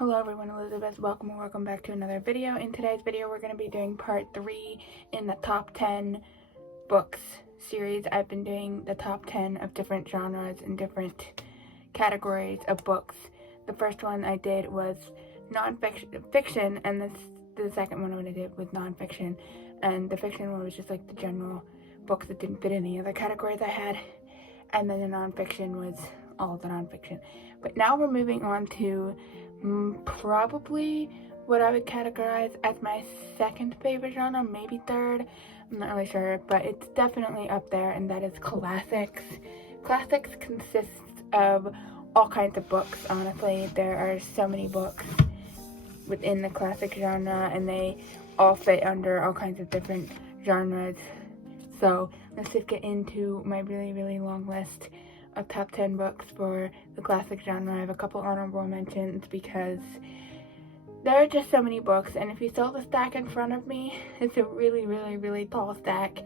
Hello everyone, Elizabeth. Welcome back to another video. In today's video, we're going to be doing part 3 in the top 10 books series. I've been doing the top 10 of different genres and different categories of books. The first one I did was fiction, and the second one I did was nonfiction. And the fiction one was just like the general books that didn't fit any other categories I had. And then the nonfiction was all the nonfiction. But now we're moving on to probably what I would categorize as my second favorite genre, maybe third. I'm not really sure, but it's definitely up there, and that is classics. Classics consists of all kinds of books, honestly. There are so many books within the classic genre, and they all fit under all kinds of different genres. So let's just get into my really long list of top 10 books for the classic genre. I have a couple honorable mentions because there are just so many books, and if you saw the stack in front of me, it's a really tall stack,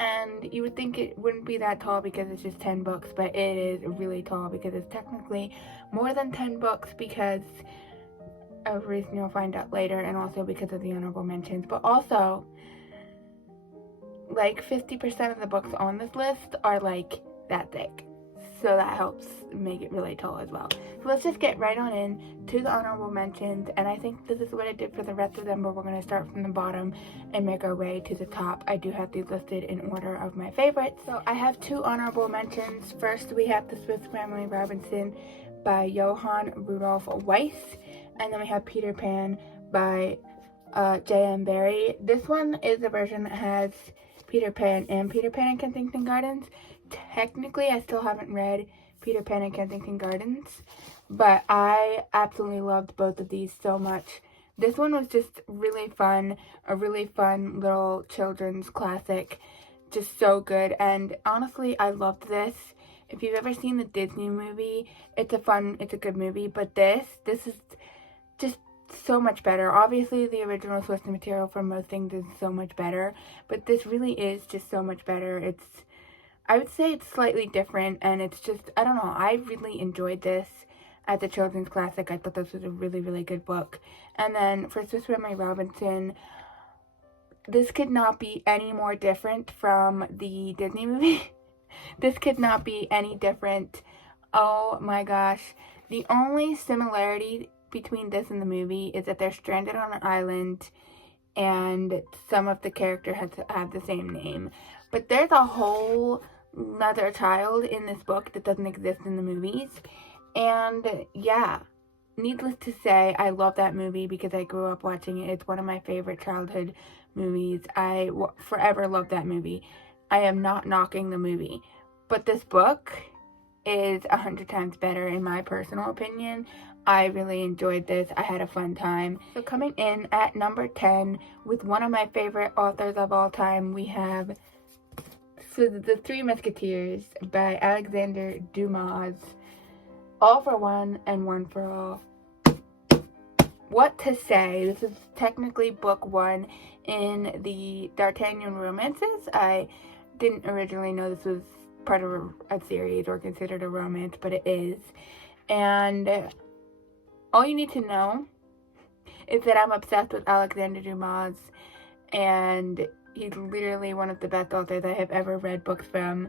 and you would think it wouldn't be that tall because it's just 10 books, but it is really tall because it's technically more than 10 books because of a reason you'll find out later, and also because of the honorable mentions. But also, like 50% of the books on this list are like that thick, so that helps make it really tall as well. So let's just get right on in to the honorable mentions, and I think this is what I did for the rest of them, but we're going to start from the bottom and make our way to the top. I do have these listed in order of my favorites. So I have 2 honorable mentions. First, we have The Swiss Family Robinson by Johann Rudolph Weiss, and then we have Peter Pan by J.M. Barrie. This one is a version that has Peter Pan and Peter Pan in Kensington Gardens. Technically, I still haven't read Peter Pan and Kensington Gardens, but I absolutely loved both of these so much. This one was just really fun, a really fun little children's classic, just so good, and honestly, I loved this. If you've ever seen the Disney movie, it's a good movie, but this is just so much better. Obviously, the original source material for most things is so much better, but this really is just so much better. I would say it's slightly different, and it's just, I don't know, I really enjoyed this as a children's classic. I thought this was a really good book. And then for Swiss Family Robinson, this could not be any more different from the Disney movie. This could not be any different. Oh my gosh. The only similarity between this and the movie is that they're stranded on an island, and some of the characters have the same name. But there's a whole other child in this book that doesn't exist in the movies. And yeah, needless to say, I love that movie because I grew up watching it. It's one of my favorite childhood movies. I forever love that movie. I am not knocking the movie, but this book is 100 times better in my personal opinion. I really enjoyed this. I had a fun time. So coming in at number 10 with one of my favorite authors of all time, we have The Three Musketeers by Alexander Dumas. All for one and one for all. What to say? This is technically book 1 in the D'Artagnan romances. I didn't originally know this was part of a series or considered a romance, but it is. And all you need to know is that I'm obsessed with Alexander Dumas, and he's literally one of the best authors I have ever read books from,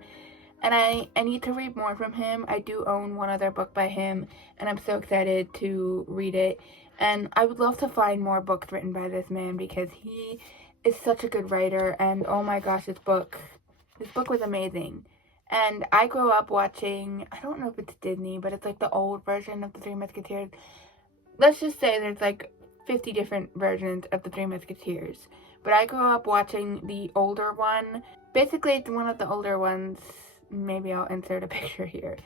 and I need to read more from him. I do own one other book by him, and I'm so excited to read it, and I would love to find more books written by this man because he is such a good writer, and oh my gosh, this book was amazing. And I grew up watching, I don't know if it's Disney, but it's like the old version of The Three Musketeers. Let's just say there's like 50 different versions of The Three Musketeers. But I grew up watching the older one. Basically, it's one of the older ones. Maybe I'll insert a picture here.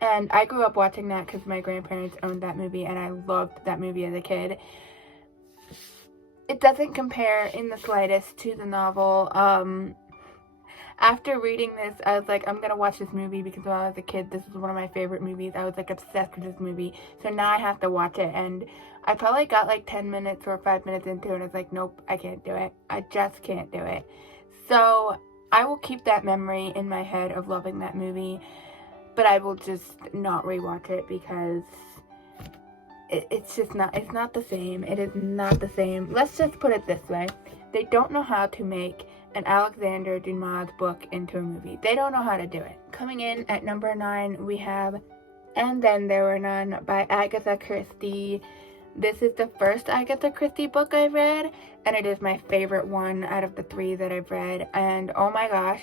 And I grew up watching that because my grandparents owned that movie, and I loved that movie as a kid. It doesn't compare in the slightest to the novel. After reading this, I was like, I'm gonna watch this movie because when I was a kid, this was one of my favorite movies. I was like obsessed with this movie. So now I have to watch it, and I probably got like 10 minutes or 5 minutes into it, and I was like, nope, I can't do it. I just can't do it. So I will keep that memory in my head of loving that movie, but I will just not rewatch it because it's just not, it's not the same. It is not the same. Let's just put it this way. They don't know how to make an Alexander Dumas book into a movie. They don't know how to do it. Coming in at number 9, we have And Then There Were None by Agatha Christie. This is the first Agatha Christie book I've read, and it is my favorite one out of the 3 that I've read. And oh my gosh,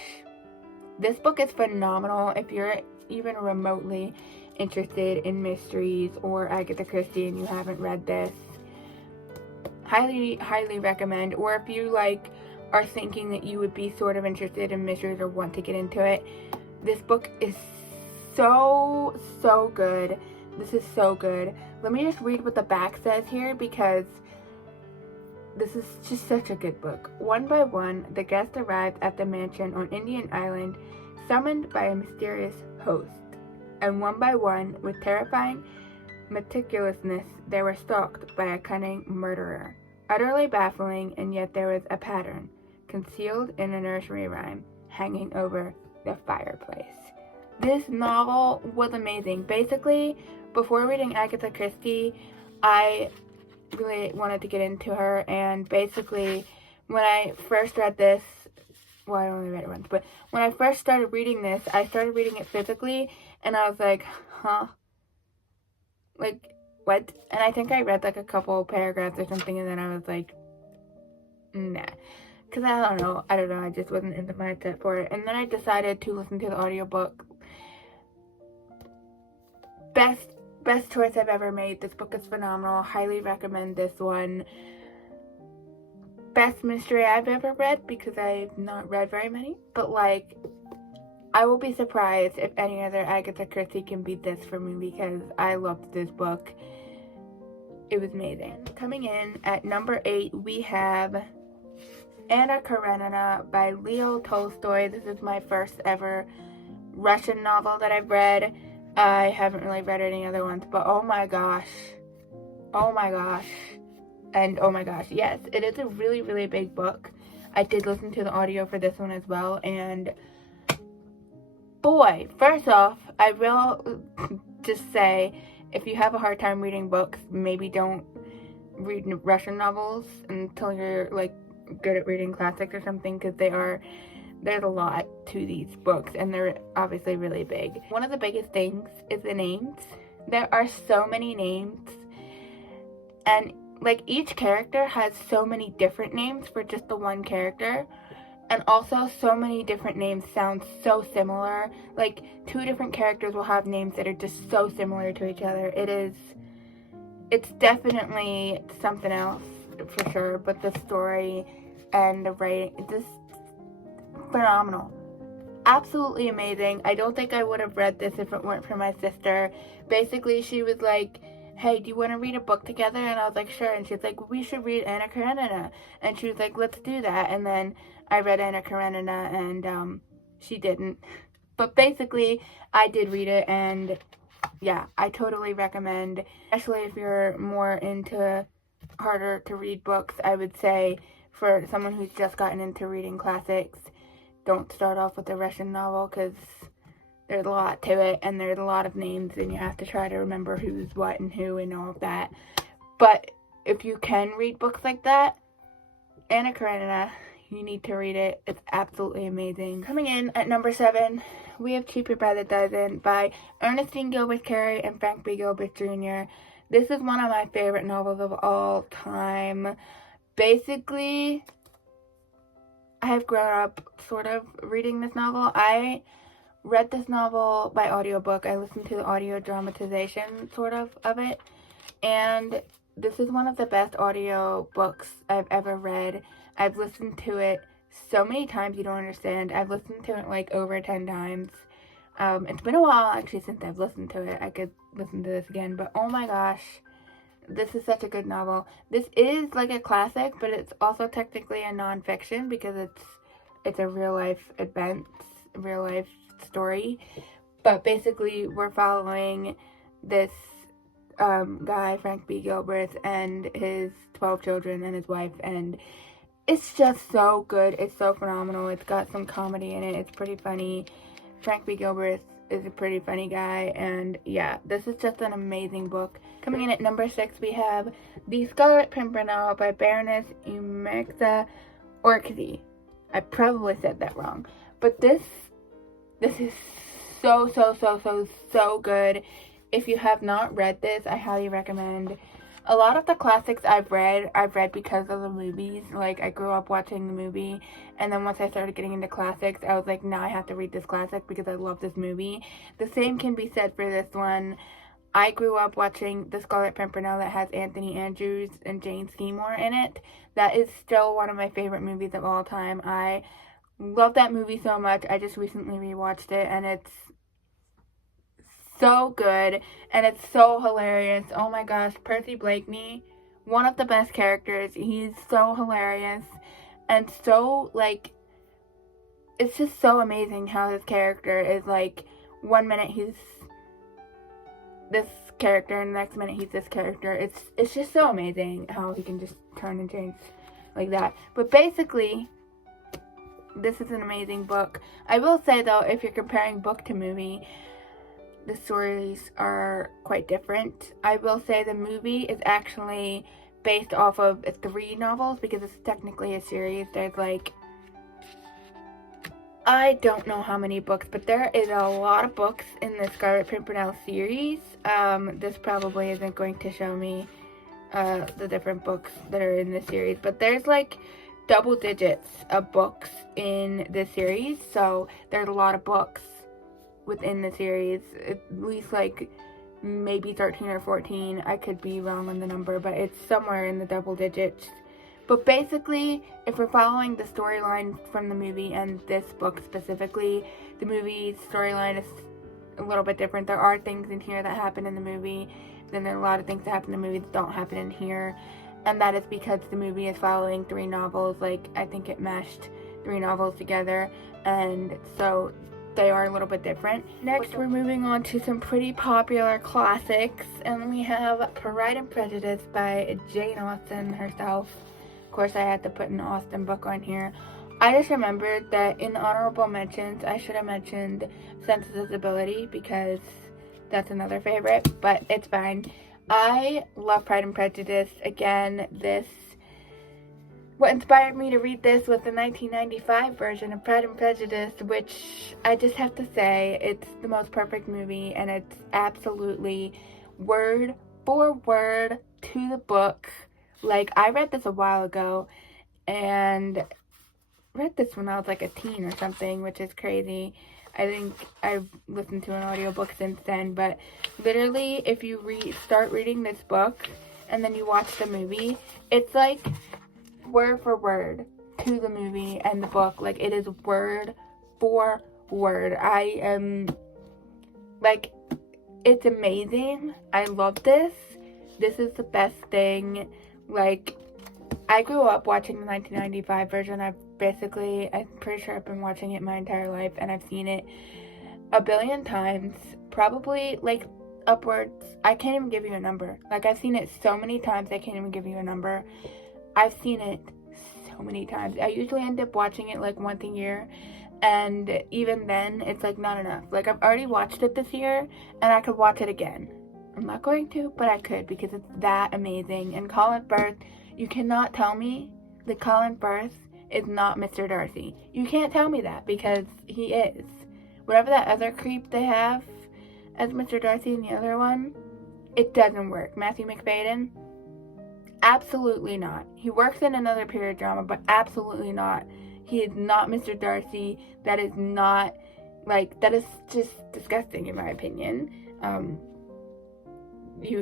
this book is phenomenal. If you're even remotely interested in mysteries or Agatha Christie and you haven't read this, highly recommend. Or if you are thinking that you would be sort of interested in mysteries or want to get into it, this book is so good. This is so good. Let me just read what the back says here, because this is just such a good book. One by one, the guests arrived at the mansion on Indian Island, summoned by a mysterious host. And one by one, with terrifying meticulousness, they were stalked by a cunning murderer. Utterly baffling, and yet there was a pattern, concealed in a nursery rhyme, hanging over the fireplace. This novel was amazing. Basically, before reading Agatha Christie, I really wanted to get into her, and basically, when I first read this, well, I only read it once, but when I first started reading this, I started reading it physically, and I was like, huh? What? And I think I read a couple paragraphs or something, and then I was like, nah. Because I don't know, I just wasn't in the mindset for it. And then I decided to listen to the audiobook. Best choice I've ever made. This book is phenomenal. Highly recommend this one. Best mystery I've ever read, because I've not read very many. But I will be surprised if any other Agatha Christie can beat this for me, because I loved this book. It was amazing. Coming in at number 8, we have Anna Karenina by Leo Tolstoy. This is my first ever Russian novel that I've read. I haven't really read any other ones, but oh my gosh, and oh my gosh, yes, it is a really big book. I did listen to the audio for this one as well, and boy, first off, I will just say, if you have a hard time reading books, maybe don't read Russian novels until you're good at reading classics or something, because there's a lot to these books, and they're obviously really big. One of the biggest things is the names. There are so many names, and each character has so many different names for just the one character, and also so many different names sound so similar. 2 different characters will have names that are just so similar to each other. It's definitely something else for sure, but the story and the writing, just phenomenal. Absolutely amazing. I don't think I would have read this if it weren't for my sister. Basically, she was like, hey, do you want to read a book together? And I was like, sure. And she's like, we should read Anna Karenina. And she was like, let's do that. And then I read Anna Karenina, and she didn't. But basically, I did read it, and yeah, I totally recommend, especially if you're more into harder to read books. I would say for someone who's just gotten into reading classics, don't start off with a Russian novel, because there's a lot to it, and there's a lot of names, and you have to try to remember who's what and who and all of that. But if you can read books like that, Anna Karenina, you need to read it. It's absolutely amazing. Coming in at number 7, we have Cheaper by the Dozen by Ernestine Gilbert Carey and Frank B. Gilbert Jr. This is one of my favorite novels of all time. Basically, I have grown up sort of reading this novel. I read this novel by audiobook. I listened to the audio dramatization sort of it. And this is one of the best audio books I've ever read. I've listened to it so many times you don't understand. I've listened to it over 10 times. It's been a while actually since I've listened to it. I could listen to this again, but oh my gosh, this is such a good novel. This is a classic, but it's also technically a non-fiction, because it's a real life event, real life story. But basically, we're following this guy, Frank B. Gilbert, and his 12 children and his wife, and it's just so good. It's so phenomenal. It's got some comedy in it. It's pretty funny. Frank B. Gilbert is a pretty funny guy, and yeah, this is just an amazing book. Coming in at number 6, we have The Scarlet Pimpernel by Baroness Elisabeth Orczy. I probably said that wrong, but this is so good. If you have not read this, I highly recommend. A lot of the classics I've read because of the movies. Like, I grew up watching the movie, and then once I started getting into classics, I was like, now I have to read this classic because I love this movie. The same can be said for this one. I grew up watching The Scarlet Pimpernel that has Anthony Andrews and Jane Seymour in it. That is still one of my favorite movies of all time. I love that movie so much. I just recently rewatched it, and it's so good, and it's so hilarious. Oh my gosh, Percy Blakeney, one of the best characters. He's so hilarious, and so, like, it's just so amazing how his character is, like, one minute he's this character, and the next minute he's this character. It's just so amazing how he can just turn and change like that. But basically, this is an amazing book. I will say, though, if you're comparing book to movie, the stories are quite different. I will say the movie is actually based off of 3 novels because it's technically a series. There's, like, I don't know how many books, but there is a lot of books in the Scarlet Pimpernel series. This probably isn't going to show me the different books that are in this series, but there's, like, double digits of books in this series, so there's a lot of books within the series, at least, like, maybe 13 or 14. I could be wrong on the number, but it's somewhere in the double digits. But basically, if we're following the storyline from the movie and this book specifically, the movie's storyline is a little bit different. There are things in here that happen in the movie, then there are a lot of things that happen in the movie that don't happen in here, and that is because the movie is following 3 novels. Like, I think it meshed 3 novels together, and so they are a little bit different. Next, we're moving on to some pretty popular classics, and we have Pride and Prejudice by Jane Austen herself. Of course, I had to put an Austen book on here. I just remembered that in the honorable mentions, I should have mentioned Sense and Sensibility because that's another favorite, but it's fine. I love Pride and Prejudice. Again, what inspired me to read this was the 1995 version of Pride and Prejudice, which I just have to say, it's the most perfect movie, and it's absolutely word for word to the book. Like, I read this a while ago, and read this when I was like a teen or something, which is crazy. I think I've listened to an audiobook since then, but literally, if you start reading this book, and then you watch the movie, it's like word for word to the movie and the book. Like, it is word for word. I am, like, it's amazing. I love this. This is the best thing. Like, I grew up watching the 1995 version. I'm pretty sure I've been watching it my entire life, and I've seen it a billion times, probably, like, upwards. I can't even give you a number. Like, I've seen it so many times, I can't even give you a number. I've seen it so many times. I usually end up watching it, like, once a year, and even then, it's, like, not enough. Like, I've already watched it this year, and I could watch it again. I'm not going to, but I could, because it's that amazing. And Colin Firth, you cannot tell me that Colin Firth is not Mr. Darcy. You can't tell me that, because he is. Whatever that other creep they have as Mr. Darcy in the other one, it doesn't work. Matthew McFadden, absolutely not. He works in another period drama, but absolutely not. He is not Mr. Darcy. That is not, like, that is just disgusting in my opinion.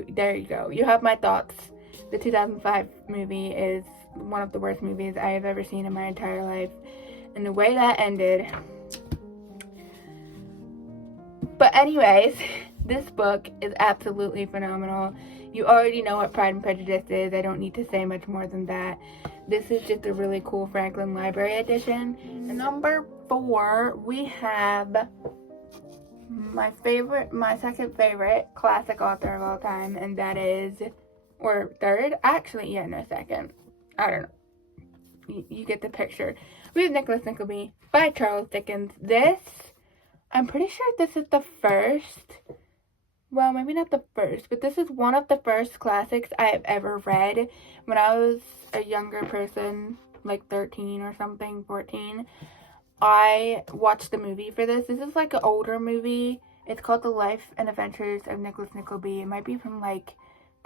There you go. You have my thoughts. The 2005 movie is one of the worst movies I have ever seen in my entire life. And the way that ended. But anyways, this book is absolutely phenomenal. You already know what Pride and Prejudice is. I don't need to say much more than that. This is just a really cool Franklin Library edition. And number 4, we have my second favorite classic author of all time, and that is, or third, actually, yeah, no, second. I don't know. You get the picture. We have Nicholas Nickleby by Charles Dickens. I'm pretty sure this is the first well, maybe not the first, but this is one of the first classics I have ever read when I was a younger person, like 13 or something, 14. I watched the movie for this. This is like an older movie. It's called The Life and Adventures of Nicholas Nickleby. It might be from like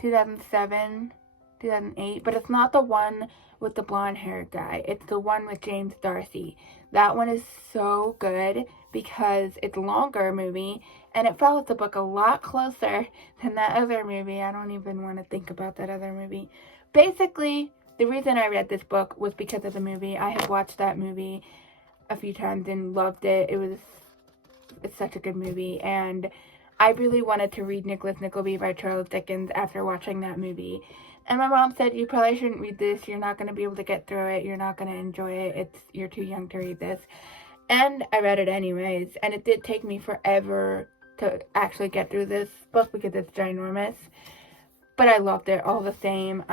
2007, 2008, but it's not the one with the blonde haired guy. It's the one with James Darcy. That one is so good because it's a longer movie and it follows the book a lot closer than that other movie. I don't even want to think about that other movie. Basically, the reason I read this book was because of the movie. I had watched that movie a few times and loved it. It's such a good movie, and I really wanted to read Nicholas Nickleby by Charles Dickens after watching that movie. And my mom said, you probably shouldn't read this. You're not going to be able to get through it. You're not going to enjoy it. You're too young to read this. And I read it anyways, and it did take me forever to actually get through this book because it's ginormous. But I loved it all the same.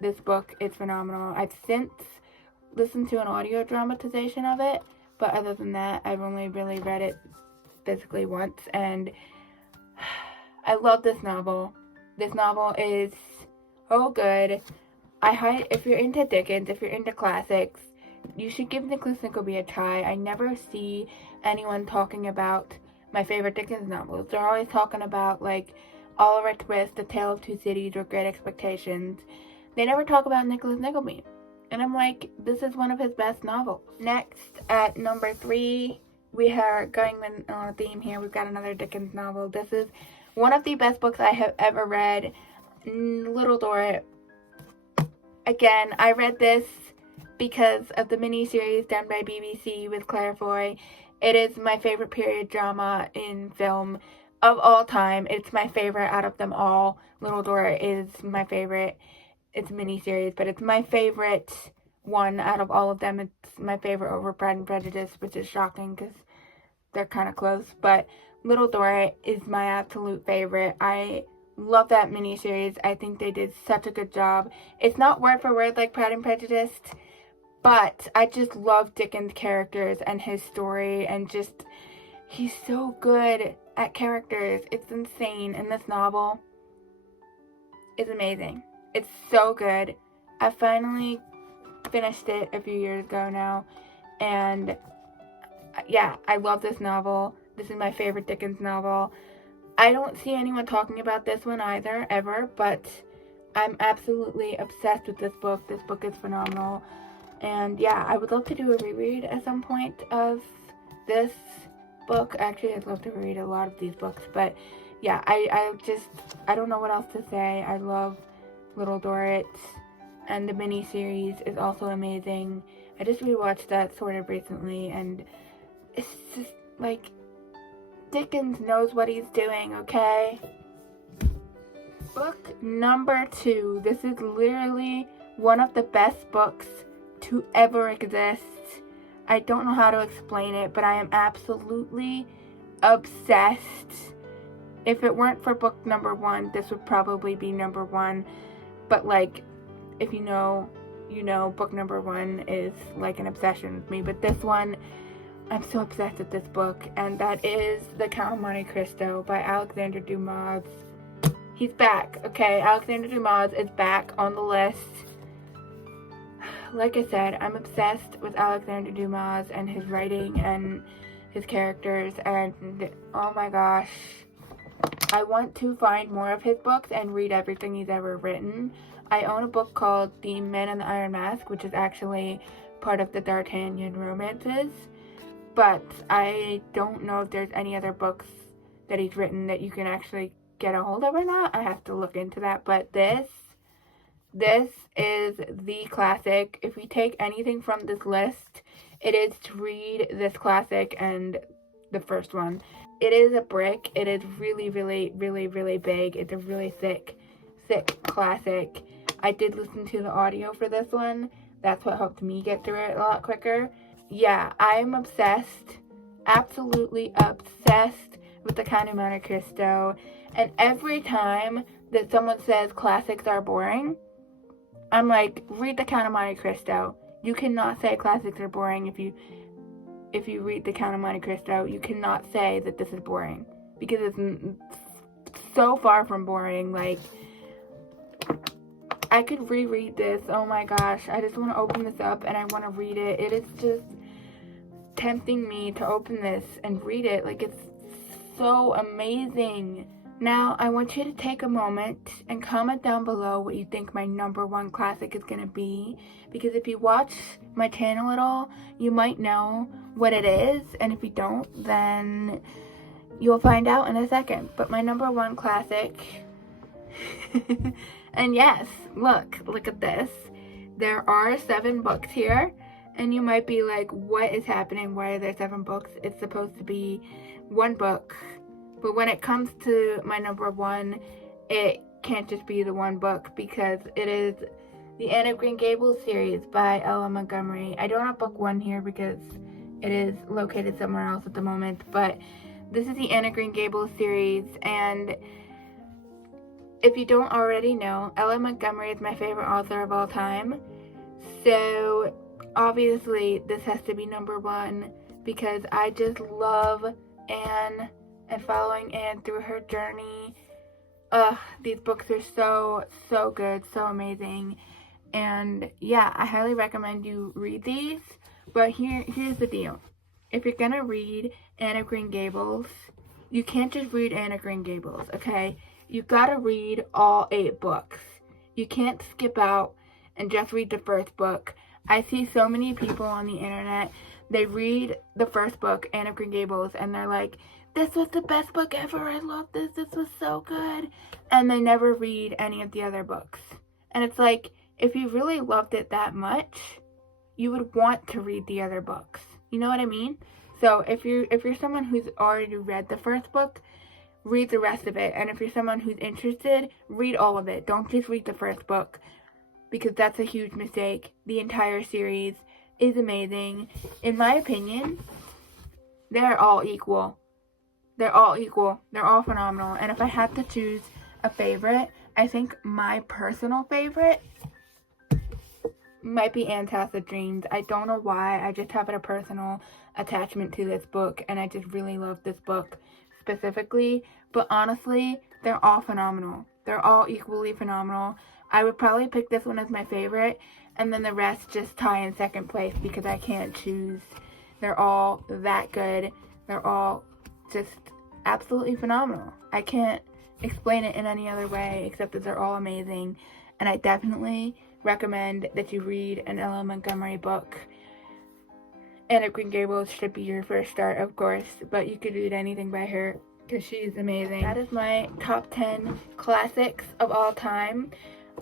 This book is phenomenal. I've since listened to an audio dramatization of it, but other than that, I've only really read it physically once, and I love this novel. This novel is so good. If you're into Dickens, if you're into classics, you should give Nicholas Nickleby a try. I never see anyone talking about my favorite Dickens novels. They're always talking about like Oliver Twist, The Tale of Two Cities, or Great Expectations. They never talk about Nicholas Nickleby. And I'm like, this is one of his best novels. Next, at number 3, we are going on a theme here. We've got another Dickens novel. This is one of the best books I have ever read, Little Dorrit. Again, I read this because of the miniseries done by BBC with Claire Foy. It is my favorite period drama in film of all time. It's my favorite out of them all. Little Dorrit is my favorite. It's a miniseries, but it's my favorite one out of all of them. It's my favorite over Pride and Prejudice, which is shocking because they're kind of close. But Little Dorrit is my absolute favorite. I love that miniseries. I think they did such a good job. It's not word for word like Pride and Prejudice, but I just love Dickens' characters and his story, and just, he's so good at characters. It's insane. And this novel is amazing. It's so good. I finally finished it a few years ago now, and yeah, I love this novel. This is my favorite Dickens novel. I don't see anyone talking about this one either, ever, but I'm absolutely obsessed with this book. This book is phenomenal. And yeah, I would love to do a reread at some point of this book. Actually, I'd love to read a lot of these books, but yeah, I don't know what else to say. I love Little Dorrit, and the miniseries is also amazing. I just rewatched that sort of recently, and it's just like, Dickens knows what he's doing, okay? Book number 2. This is literally one of the best books to ever exist. I don't know how to explain it, but I am absolutely obsessed. If it weren't for book number 1, this would probably be number 1. But like, if you know, book number 1 is like an obsession with me. But this one, I'm so obsessed with this book, and that is The Count of Monte Cristo by Alexander Dumas. He's back, okay? Alexander Dumas is back on the list. Like I said, I'm obsessed with Alexander Dumas and his writing and his characters, and oh my gosh, I want to find more of his books and read everything he's ever written. I own a book called The Man in the Iron Mask, which is actually part of the D'Artagnan romances, but I don't know if there's any other books that he's written that you can actually get a hold of or not. I have to look into that, but this is the classic. If we take anything from this list, it is to read this classic and the first one. It is a brick. It is really, really, really, really big. It's a really thick classic. I did listen to the audio for this one. That's what helped me get through it a lot quicker. Yeah, I'm obsessed. Absolutely obsessed with The Count of Monte Cristo. And every time that someone says classics are boring, I'm like, read The Count of Monte Cristo. You cannot say classics are boring if you read The Count of Monte Cristo. You cannot say that this is boring, because it's so far from boring. Like, I could reread this. Oh my gosh, I just want to open this up and I want to read it. It is just tempting me to open this and read it. Like, it's so amazing. Now, I want you to take a moment and comment down below what you think my #1 classic is going to be. Because if you watch my channel at all, you might know what it is. And if you don't, then you'll find out in a second. But my #1 classic... And yes, look at this. There are 7 books here. And you might be like, what is happening? Why are there 7 books? It's supposed to be 1 book. But when it comes to my #1, it can't just be the 1 book because it is the Anne of Green Gables series by Ella Montgomery. I don't have book 1 here because it is located somewhere else at the moment. But this is the Anne of Green Gables series. And if you don't already know, Ella Montgomery is my favorite author of all time. So obviously this has to be #1 because I just love Anne and following Anne through her journey. These books are so good, so amazing. And yeah, I highly recommend you read these. But here's the deal. If you're gonna read Anne of Green Gables, you can't just read Anne of Green Gables, okay? You gotta read all 8 books. You can't skip out and just read the first book. I see so many people on the internet, they read the first book, Anne of Green Gables, and they're like, this was the best book ever, I love this was so good. And they never read any of the other books. And it's like, if you really loved it that much, you would want to read the other books. You know what I mean? So if you're someone who's already read the first book, read the rest of it. And if you're someone who's interested, read all of it. Don't just read the first book, because that's a huge mistake. The entire series is amazing. In my opinion, they're all equal. They're all equal. They're all phenomenal. And if I had to choose a favorite, I think my personal favorite might be Anne's House of Dreams. I don't know why. I just have a personal attachment to this book, and I just really love this book specifically. But honestly, they're all phenomenal. They're all equally phenomenal. I would probably pick this one as my favorite, and then the rest just tie in second place because I can't choose. They're all that good. They're all just absolutely phenomenal. I can't explain it in any other way except that they're all amazing. And I definitely recommend that you read an Ella Montgomery book. Anne of Green Gables should be your first start, of course, but you could read anything by her because she's amazing. That is my top 10 classics of all time.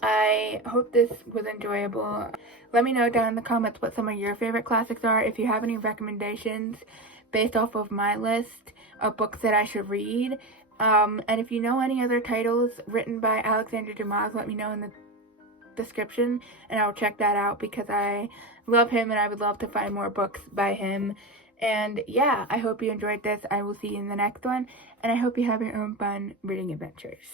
I hope this was enjoyable. Let me know down in the comments what some of your favorite classics are. If you have any recommendations based off of my list of books that I should read. And if you know any other titles written by Alexander Dumas, let me know in the description and I'll check that out because I love him and I would love to find more books by him. And yeah, I hope you enjoyed this. I will see you in the next one, and I hope you have your own fun reading adventures.